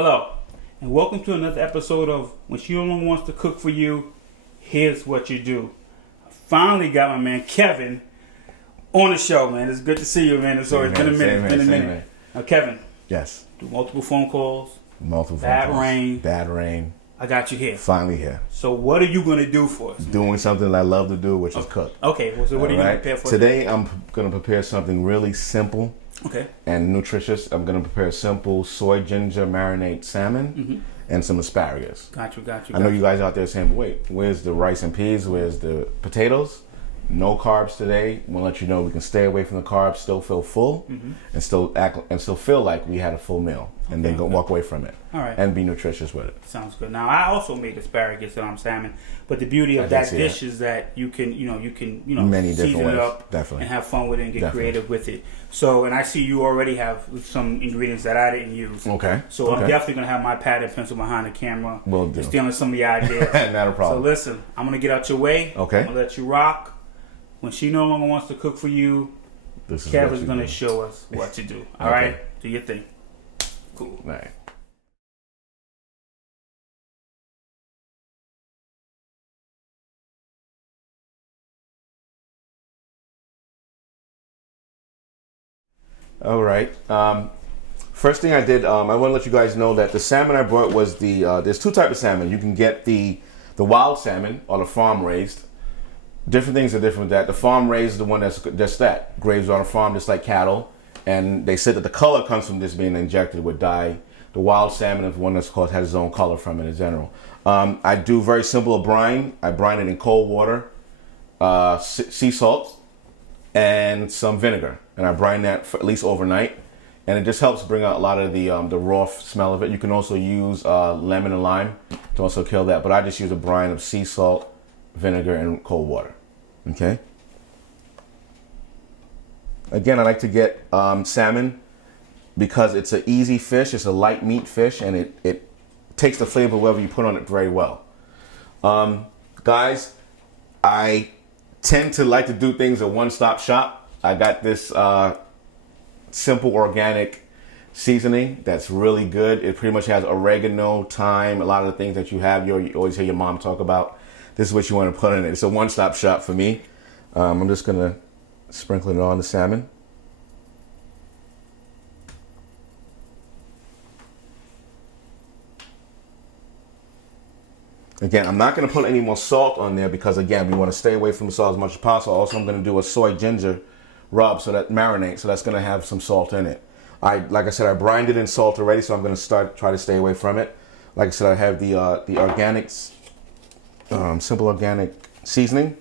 Hello, and welcome to another episode of When She No Longer Wants to Cook for You, Here's What You Do. I finally got my man Kevin on the show, man. It's good to see you, man. It's been a minute. Now, Kevin. Yes. Do multiple phone calls. Bad rain. Bad rain. I got you here. Finally here. So what are you going to do for us? Doing something that I love to do, which is cook. Okay, well, so what are you going to prepare for us? Today I'm going to prepare something really simple and nutritious. I'm going to prepare simple soy ginger marinade salmon and some asparagus. Got you. I know you guys out there saying, wait, where's the rice and peas? Where's the potatoes? No carbs today. We'll let you know we can stay away from the carbs, still feel full, and still feel like we had a full meal, and then walk away from it. All right. And be nutritious with it. Sounds good. Now I also made asparagus and salmon, but the beauty of that dish is that you can many season ways. it up Definitely. and have fun with it and get creative with it. So, and I see you already have some ingredients that I didn't use. Okay. So I'm definitely gonna have my pad and pencil behind the camera. Will do. Stealing some of the ideas. Not a problem. So listen, I'm gonna get out your way. Okay. I'm gonna let you rock. When she no longer wants to cook for you, Kevin's gonna show us what to do. All right? Do your thing. Cool. All right. All right. First thing I did, I want to let you guys know that the salmon I brought was there's two types of salmon. You can get the wild salmon or the farm raised. Different things are different with that. The farm raised is the one that's just that. Grazed on a farm just like cattle. And they said that the color comes from this being injected with dye. The wild salmon is one that's called, has its own color from it in general. I do very simple brine. I brine it in cold water, sea salt, and some vinegar. And I brine that for at least overnight. And it just helps bring out a lot of the raw smell of it. You can also use lemon and lime to also kill that. But I just use a brine of sea salt, vinegar, and cold water. Okay. Again, I like to get salmon because it's an easy fish. It's a light meat fish, and it takes the flavor wherever you put on it very well. Guys, I tend to like to do things a one-stop shop. I got this simple organic seasoning that's really good. It pretty much has oregano, thyme, a lot of the things that you always hear your mom talk about. This is what you want to put in it. It's a one-stop shop for me. I'm just going to sprinkle it on the salmon. Again, I'm not going to put any more salt on there because, again, we want to stay away from the salt as much as possible. Also, I'm going to do a soy ginger rub, so that marinates, so that's going to have some salt in it. Like I said, I brined it in salt already, so I'm going to try to stay away from it. Like I said, I have the organics. Simple organic seasoning,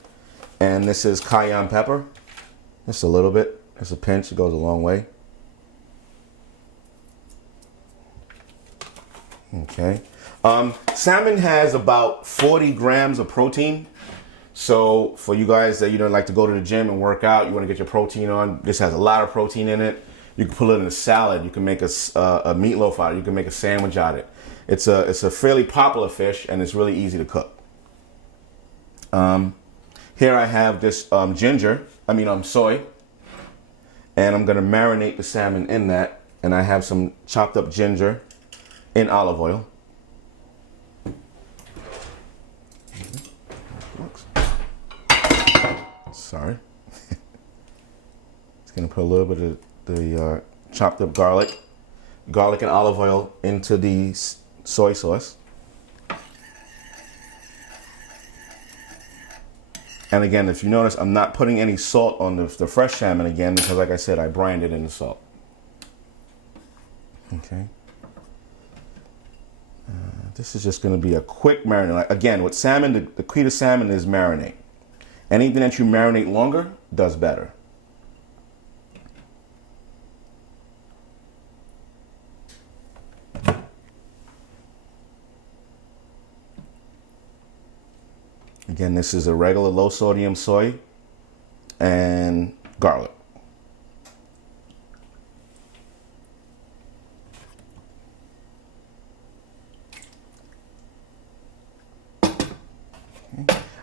and this is cayenne pepper. Just a little bit. It's a pinch. It goes a long way. Okay. Salmon has about 40 grams of protein. So for you guys that like to go to the gym and work out, you want to get your protein on. This has a lot of protein in it. You can put it in a salad. You can make a meatloaf out of it. You can make a sandwich out of it. It's a fairly popular fish, and it's really easy to cook. Here I have this soy, and I'm going to marinate the salmon in that, and I have some chopped up ginger in olive oil. Sorry. Just going to put a little bit of the chopped up garlic and olive oil into the soy sauce. And again, if you notice, I'm not putting any salt on the fresh salmon again because, like I said, I brined it in the salt. Okay. This is just going to be a quick marinade. Again, with salmon, the key to salmon is marinate. Anything that you marinate longer does better. Again, this is a regular low sodium soy and garlic.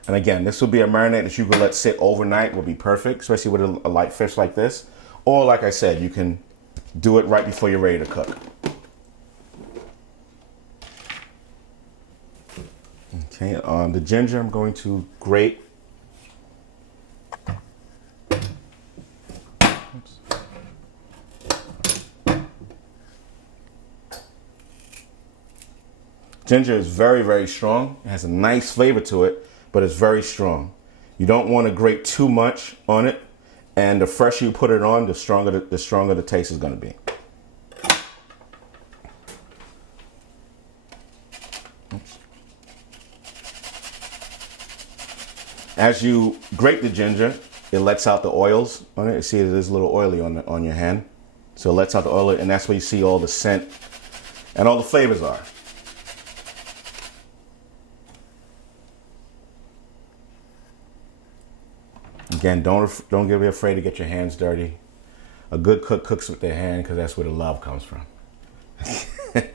And again, this will be a marinade that you could let sit overnight, will be perfect, especially with a light fish like this. Or like I said, you can do it right before you're ready to cook. Okay, the ginger I'm going to grate. Oops. Ginger is very, very strong. It has a nice flavor to it, but it's very strong. You don't want to grate too much on it, and the fresher you put it on, the stronger the taste is going to be. Oops. As you grate the ginger, it lets out the oils on it. You see it is a little oily on your hand. So it lets out the oil, and that's where you see all the scent and all the flavors are. Again, don't be afraid to get your hands dirty. A good cook cooks with their hand because that's where the love comes from. At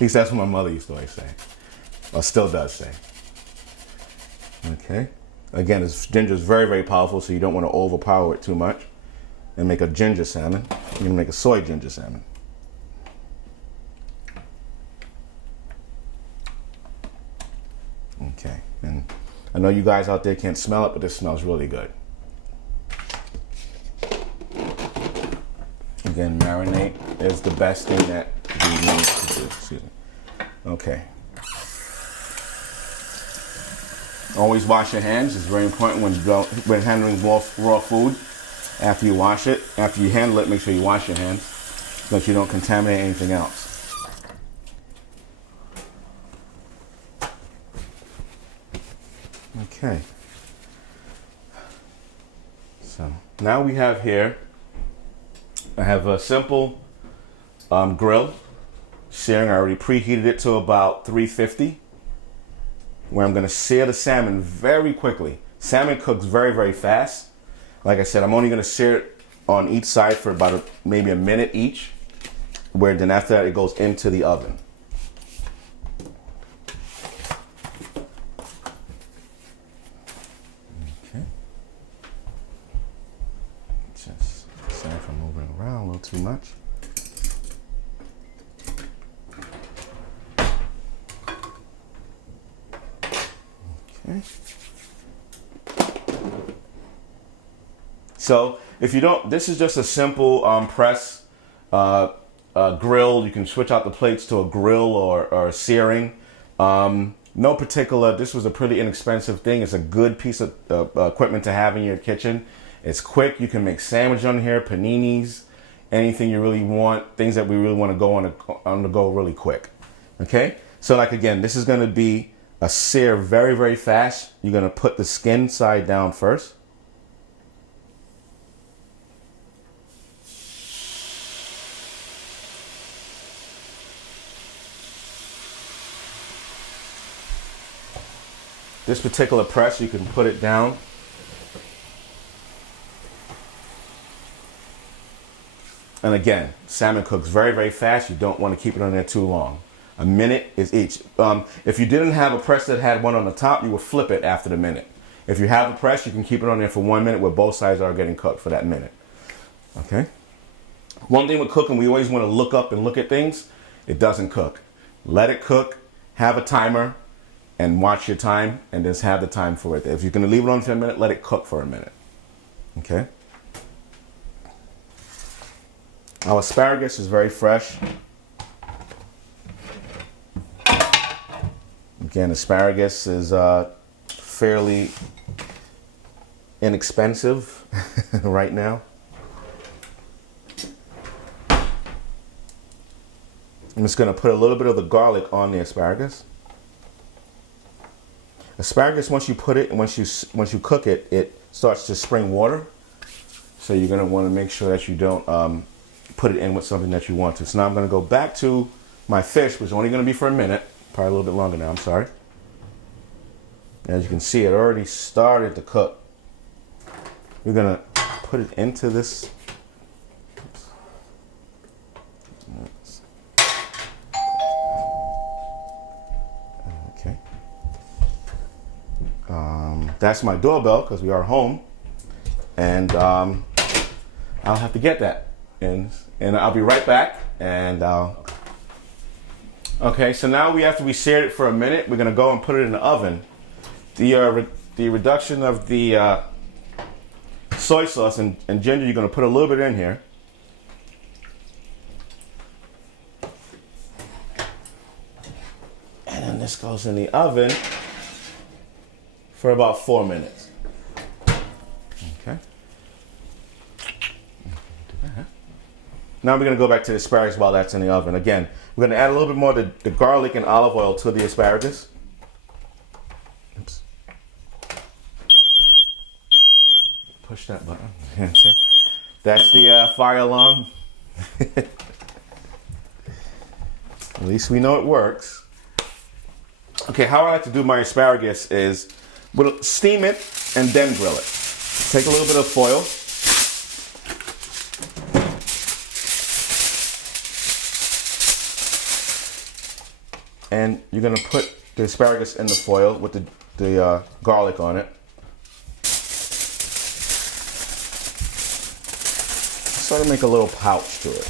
least that's what my mother used to always say, or still does say. Okay. Again, ginger is very, very powerful, so you don't want to overpower it too much and make a ginger salmon. You're gonna make a soy ginger salmon. Okay, and I know you guys out there can't smell it, but this smells really good. Again, marinate is the best thing that we need to do. Excuse me. Okay. Always wash your hands. It's very important when handling raw food. After you wash it, after you handle it, make sure you wash your hands so that you don't contaminate anything else. Okay. So now we have here, I have a simple grill searing. I already preheated it to about 350, where I'm going to sear the salmon very quickly. Salmon cooks very, very fast. Like I said, I'm only going to sear it on each side for about maybe a minute each, where then after that it goes into the oven. Okay. Just sorry for moving around a little too much. Okay. So if you don't, this is just a simple press grill. You can switch out the plates to a grill or a searing. No particular, this was a pretty inexpensive thing. It's a good piece of equipment to have in your kitchen. It's quick. You can make sandwich on here, paninis, anything you really want, things that we really want to go on the go really quick. Okay? So like again, this is going to be a sear very, very fast. You're going to put the skin side down first. This particular press, you can put it down. And again, salmon cooks very, very fast. You don't want to keep it on there too long. A minute is each. If you didn't have a press that had one on the top, you would flip it after the minute. If you have a press, you can keep it on there for 1 minute where both sides are getting cooked for that minute. Okay? One thing with cooking, we always want to look up and look at things. It doesn't cook. Let it cook, have a timer, and watch your time, and just have the time for it. If you're going to leave it on for a minute, let it cook for a minute. Okay? Our asparagus is very fresh. Again, asparagus is fairly inexpensive right now. I'm just going to put a little bit of the garlic on the asparagus. Asparagus, once you put it and once you cook it, it starts to spring water. So you're going to want to make sure that you don't put it in with something that you want to. So now I'm going to go back to my fish, which is only going to be for a minute, probably a little bit longer now. I'm sorry. As you can see, it already started to cook. We're going to put it into this. Okay. That's my doorbell because we are home, and I'll have to get that, and I'll be right back, and I'll Okay, so now after we seared it for a minute, we're gonna go and put it in the oven. The reduction of the soy sauce and ginger, you're gonna put a little bit in here. And then this goes in the oven for about 4 minutes. Okay. Now we're gonna go back to the asparagus while that's in the oven. Again, we're gonna add a little bit more of the garlic and olive oil to the asparagus. Oops. Push that button. That's the fire alarm. At least we know it works. Okay, how I like to do my asparagus is we'll steam it and then grill it. Take a little bit of foil. And you're gonna put the asparagus in the foil with the garlic on it. Sort of make a little pouch to it.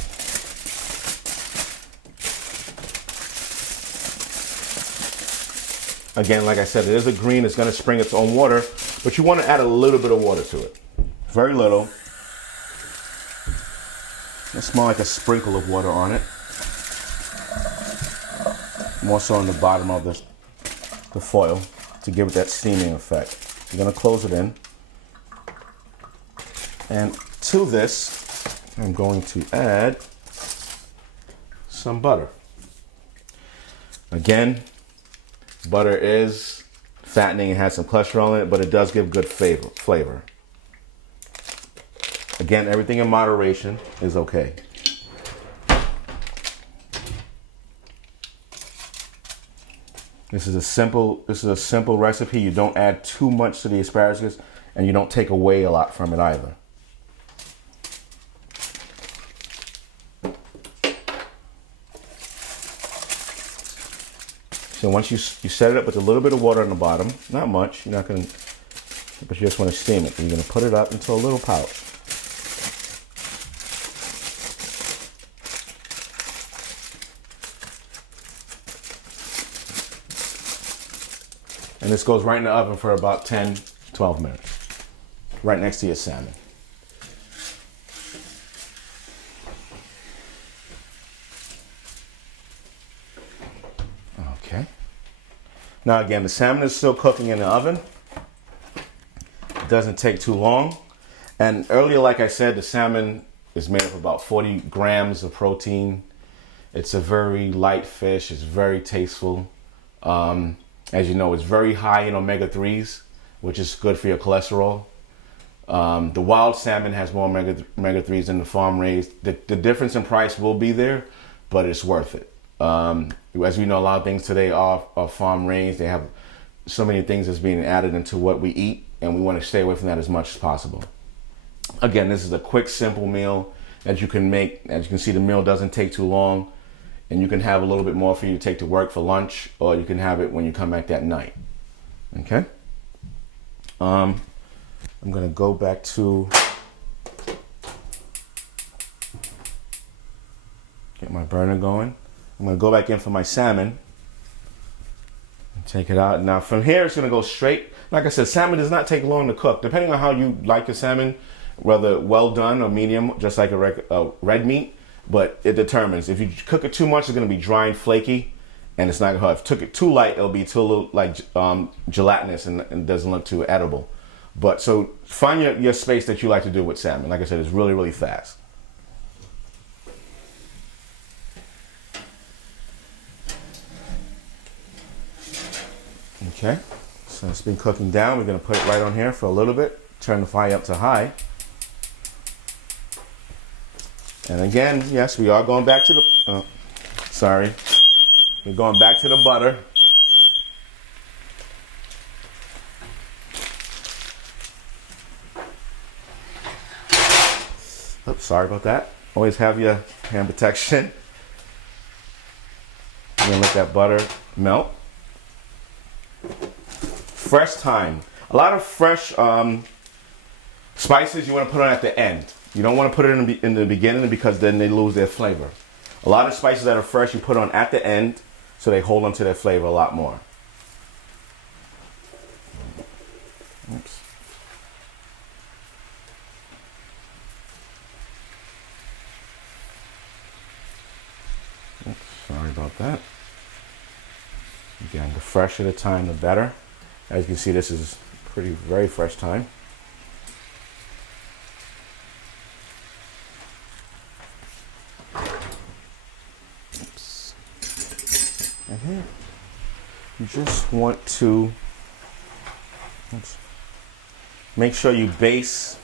Again, like I said, it is a green, it's gonna spring its own water, but you wanna add a little bit of water to it. Very little. It's more like a sprinkle of water on it. More so on the bottom of the foil to give it that steaming effect. You're gonna close it in. And to this, I'm going to add some butter. Again, butter is fattening and has some cholesterol in it, but it does give good flavor. Again, everything in moderation is okay. This is a simple recipe. You don't add too much to the asparagus, and you don't take away a lot from it either. So once you set it up with a little bit of water on the bottom, not much, you're not gonna, but you just want to steam it. And you're gonna put it up into a little pouch. And this goes right in the oven for about 10, 12 minutes. Right next to your salmon. Okay. Now again, the salmon is still cooking in the oven. It doesn't take too long. And earlier, like I said, the salmon is made of about 40 grams of protein. It's a very light fish. It's very tasteful. As you know, it's very high in omega-3s, which is good for your cholesterol. The wild salmon has more omega-3s than the farm-raised. The difference in price will be there, but it's worth it. As we know, a lot of things today are farm-raised. They have so many things that's being added into what we eat, and we want to stay away from that as much as possible. Again, this is a quick, simple meal that you can make. As you can see, the meal doesn't take too long. And you can have a little bit more for you to take to work for lunch, or you can have it when you come back that night. Okay? I'm gonna go back to get my burner going. I'm gonna go back in for my salmon and take it out. Now from here, it's gonna go straight. Like I said, salmon does not take long to cook. Depending on how you like your salmon, whether well done or medium, just like a red meat. But it determines. If you cook it too much, it's going to be dry and flaky, and it's not going to. If you cook it too light, it'll be too little, like gelatinous and doesn't look too edible. But so find your space that you like to do with salmon. Like I said, it's really, really fast. Okay, so it's been cooking down. We're going to put it right on here for a little bit. Turn the fire up to high. And again, yes, we are going back to the, we're going back to the butter. Oops, sorry about that. Always have your hand protection. You're gonna let that butter melt. Fresh thyme. A lot of fresh spices you want to put on at the end. You don't want to put it in the beginning because then they lose their flavor. A lot of spices that are fresh you put on at the end so they hold onto their flavor a lot more. Oops. Oops, sorry about that. Again, the fresher the thyme, the better. As you can see, this is very fresh thyme. Oops. And here, you just want to make sure you baste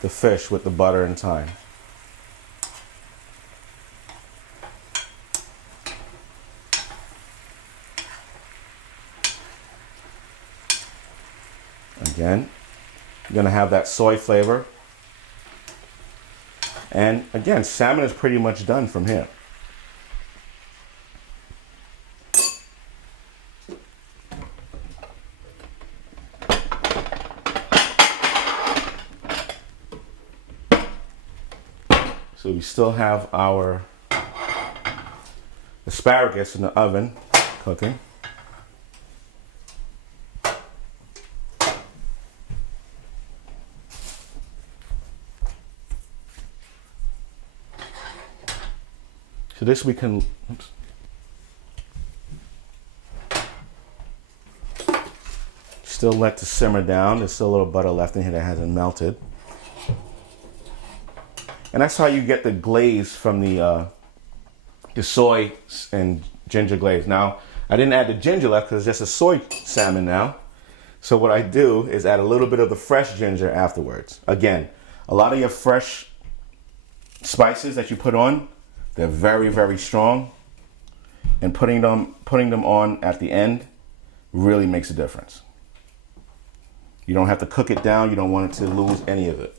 the fish with the butter and thyme. Again, you're going to have that soy flavor. And again, salmon is pretty much done from here. So we still have our asparagus in the oven cooking. So this we can, oops. Still let to simmer down. There's still a little butter left in here that hasn't melted. And that's how you get the glaze from the soy and ginger glaze. Now, I didn't add the ginger left because it's just a soy salmon now. So what I do is add a little bit of the fresh ginger afterwards. Again, a lot of your fresh spices that you put on, they're very, very strong. And putting them on at the end really makes a difference. You don't have to cook it down. You don't want it to lose any of it.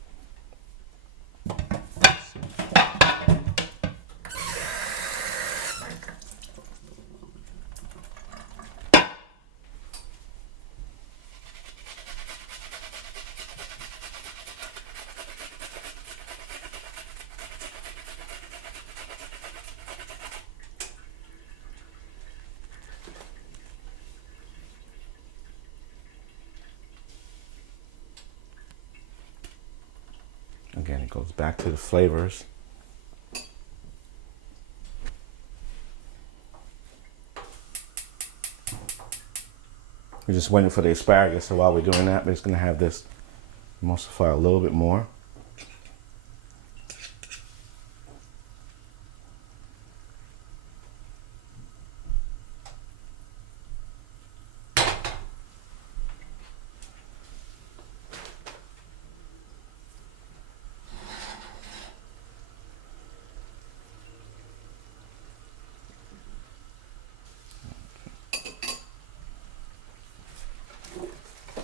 Again, it goes back to the flavors. We're just waiting for the asparagus, so while we're doing that, we're just going to have this emulsify a little bit more.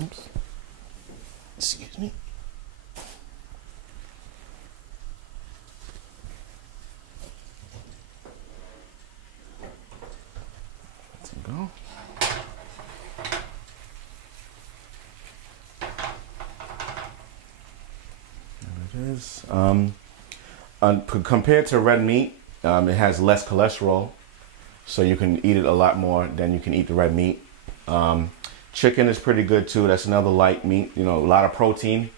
Oops. Excuse me. Let's go. There it is. Compared to red meat, it has less cholesterol, so you can eat it a lot more than you can eat the red meat. Chicken is pretty good too. That's another light meat. You know, a lot of protein.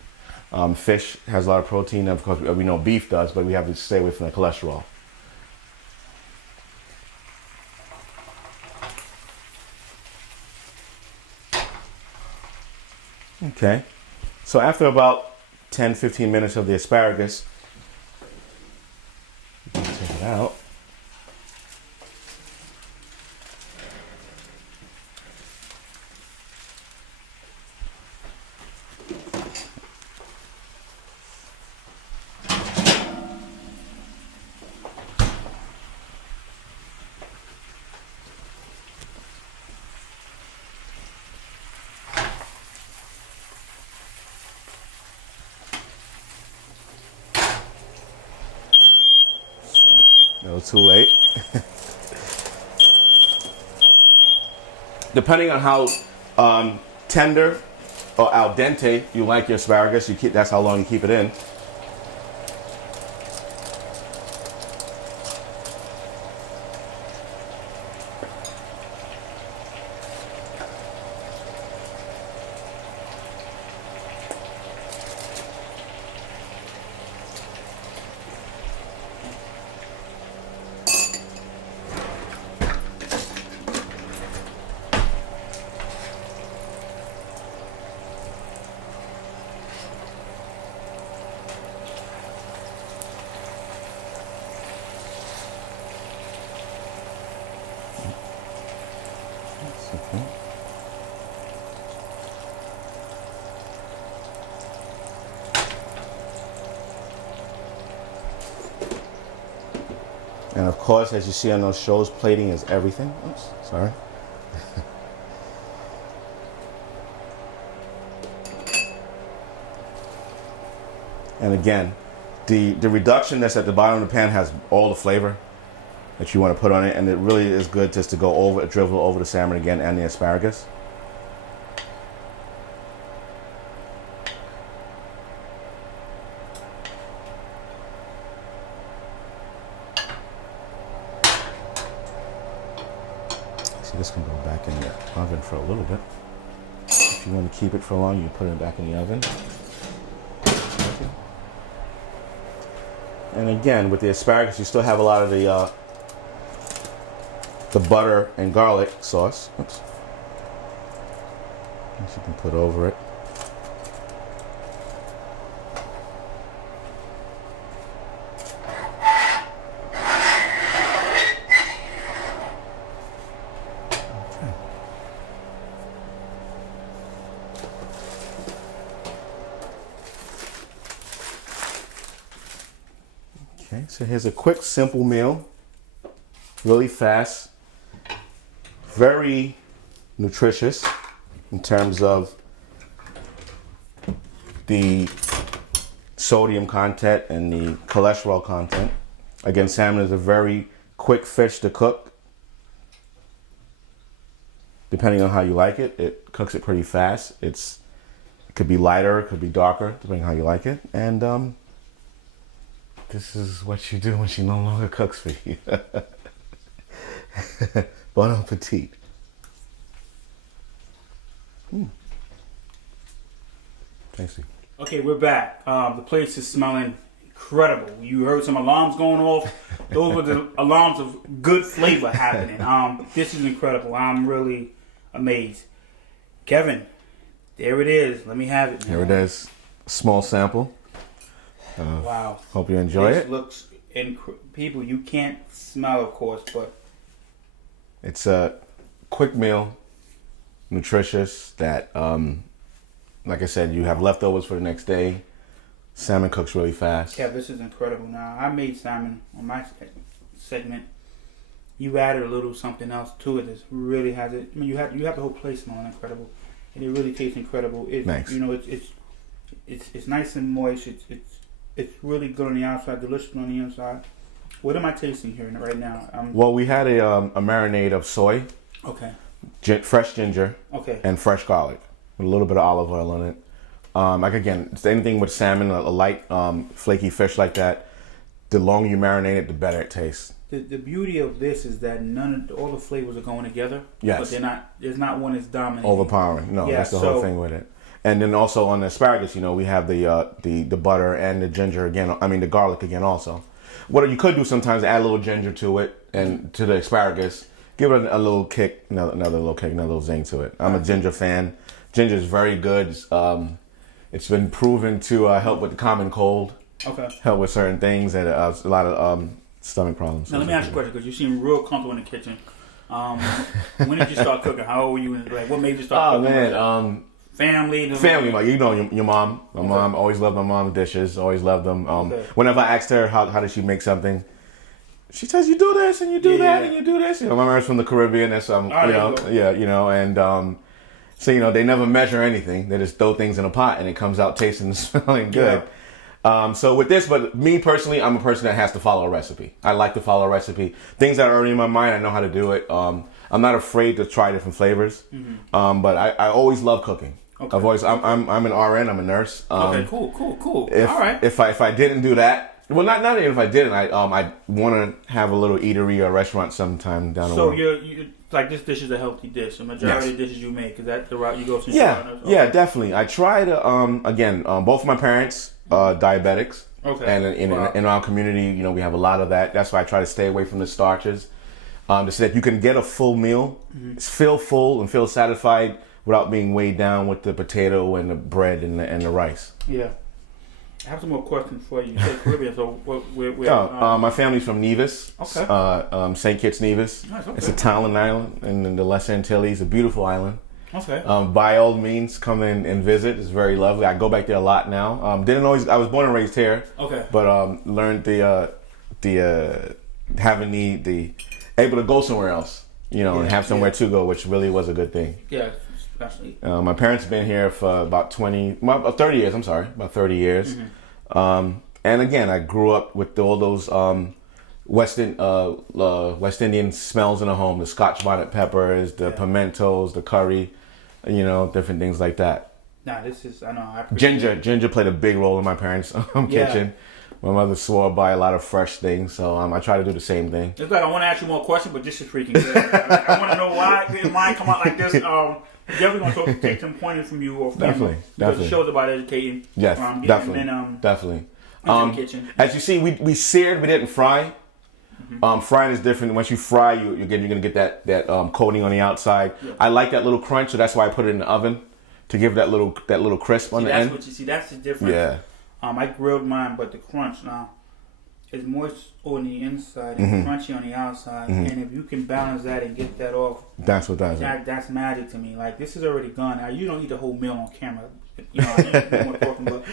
Fish has a lot of protein. Of course, we know beef does, but we have to stay away from the cholesterol. Okay. So after about 10-15 minutes of the asparagus, you can take it out. No, too late. Depending on how tender or al dente you like your asparagus, that's how long you keep it in. And of course, as you see on those shows, plating is everything. Oops, sorry. And again, the reduction that's at the bottom of the pan has all the flavor that you want to put on it, and it really is good just to go over, drizzle over the salmon again and the asparagus. See, this can go back in the oven for a little bit. If you want to keep it for long, you put it back in the oven. And again, with the asparagus, you still have a lot of the butter and garlic sauce. Oops. Which you can put over it. Okay, so here's a quick, simple meal. Really fast. Very nutritious in terms of the sodium content and the cholesterol content. Again, salmon is a very quick fish to cook. Depending on how you like it, it cooks it pretty fast. It could be lighter, it could be darker, depending on how you like it. And this is what you do when she no longer cooks for you. Bon appetit. Tasty. Okay, we're back. The place is smelling incredible. You heard some alarms going off. Those were the alarms of good flavor happening. This is incredible. I'm really amazed. Kevin, there it is. Let me have it. Here it is. A small sample. Wow. Hope you enjoy This it. looks people, you can't smell, of course, but It's a quick meal, nutritious, that, like I said, you have leftovers for the next day. Salmon cooks really fast. yeah, this is incredible. Now, I made salmon on my segment. You added a little something else to it. This really has it. I mean, you have the whole place smelling incredible, and it really tastes incredible. Thanks. You know, it's nice and moist. It's really good on the outside, delicious on the inside. What am I tasting here right now? Well, we had a marinade of soy, Okay. Fresh ginger, Okay. and fresh garlic with a little bit of olive oil on it. Like again, it's anything with salmon, a light, flaky fish like that. The longer you marinate it, the better it tastes. The beauty of this is that all the flavors are going together. Yes. But they're not. There's not one that's dominating. Overpowering. No, Yeah, that's the whole so- thing with it. And then also on the asparagus, you know, we have the butter and the ginger again. I mean, the garlic again also. What you could do sometimes, add a little ginger to it and to the asparagus. Give it a little kick, another little kick, another little zing to it. I'm a ginger fan. Ginger is very good. It's been proven to help with the common cold, Okay. help with certain things, and a lot of stomach problems. Now let me ask you a question because you seem real comfortable in the kitchen. When did you start cooking? How old were you? Like, what made you start Oh cooking? man, Family. family, like you know, your mom. My mom always loved my mom's dishes. Always loved them. Okay. Whenever I asked her how did she make something, she says you do this and you do that Yeah. and you do this. You know, my mom's from the Caribbean. That's there you go. yeah, you know, and so you know they never measure anything. They just throw things in a pot and it comes out tasting and smelling good. So with this, but me personally, I'm a person that has to follow a recipe. I like to follow a recipe. Things that are already in my mind, I know how to do it. I'm not afraid to try different flavors. But I always love cooking. Okay. I'm an RN. I'm a nurse. Okay. Cool. If, All right. If I didn't do that, well, not even if I didn't, I want to have a little eatery or restaurant sometime down the So road. you like this dish is a healthy dish. The majority of dishes you make, is that the route you go to? Yeah, definitely. I try to again, both of my parents diabetics. Okay. And in our community, you know, we have a lot of that. That's why I try to stay away from the starches. So that you can get a full meal, feel full and feel satisfied without being weighed down with the potato and the bread and the rice. Yeah. I have some more questions for you. You said Caribbean, so where my family's from Nevis. Okay. St. Kitts, Nevis. Nice, okay. It's a Talon Island in the Lesser Antilles. A beautiful island. Okay. By all means, come in and visit. It's very lovely. I go back there a lot now. I was born and raised here. Okay. But learned the having the able to go somewhere else, and have somewhere to go, which really was a good thing. Yeah, especially. My parents have been here for about 30 years. I'm sorry, about 30 years. And again, I grew up with all those West Indian smells in the home: the Scotch bonnet peppers, the pimentos, the curry, different things like that. Nah, this is, I know. Ginger played a big role in my parents' kitchen. My mother swore by a lot of fresh things, so I try to do the same thing. It's like I want to ask you more questions, but this is freaking good. I want to know why didn't mine come out like this. Definitely going to take some pointers from you or family. Definitely. The show's about educating. Yes, definitely. Into the kitchen. As you see, we seared, we didn't fry. Frying is different. Once you fry, you're going to get that coating on the outside. Yeah. I like that little crunch, so that's why I put it in the oven to give that little crisp on the end. That's the difference. Yeah. I grilled mine, but the crunch now is moist on the inside and crunchy on the outside. And if you can balance that and get that off, that's what does it. That's magic to me. Like, this is already gone. Now, you don't eat the whole meal on camera. I know what talking about.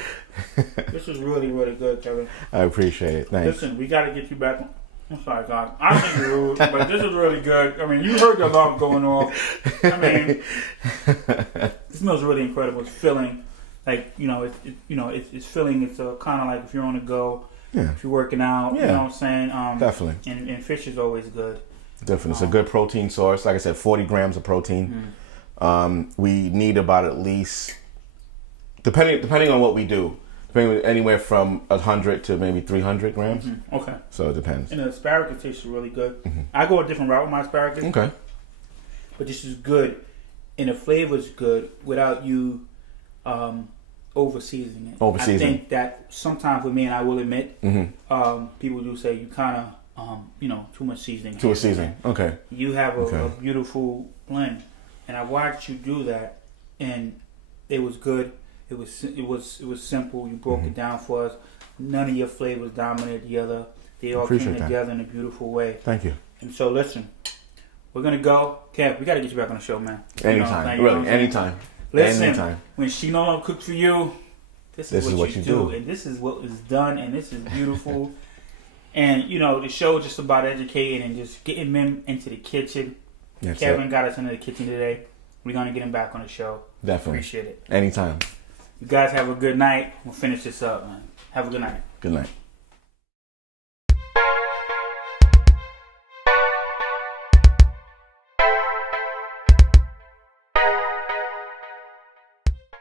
This is really, really good, Kevin. I appreciate it. Thanks. Listen, we got to get you back. I'm sorry, God. I think you're rude, but this is really good. I mean, you heard the love going off. I mean, this smells really incredible. It's filling. Like, it's filling. It's kind of like if you're on the go, if you're working out, you know what I'm saying? Definitely. And fish is always good. Definitely. It's a good protein source. Like I said, 40 grams of protein. We need about at least, depending on what we do, anywhere from 100 to maybe 300 grams. Okay. So it depends. And the asparagus tastes really good. I go a different route with my asparagus. Okay. But this is good, and the flavor is good without you over seasoning it. I think that sometimes with me, and I will admit, people do say you kind of too much seasoning. Too much seasoning. Okay. You have a beautiful blend, and I watched you do that, and it was good. It was simple. You broke it down for us. None of your flavors dominated the other. They all came together in a beautiful way. Thank you. And so, listen, we're gonna go. Kev, we gotta get you back on the show, man. Anytime, really, anytime. Listen, anytime. When she no longer cooks for you, this is what you do, and this is what is done, and this is beautiful. And the show is just about educating and just getting men into the kitchen. Kevin got us into the kitchen today. We're gonna get him back on the show. Definitely. Appreciate it. Anytime. You guys have a good night. We'll finish this up, man. Have a good night. Good night.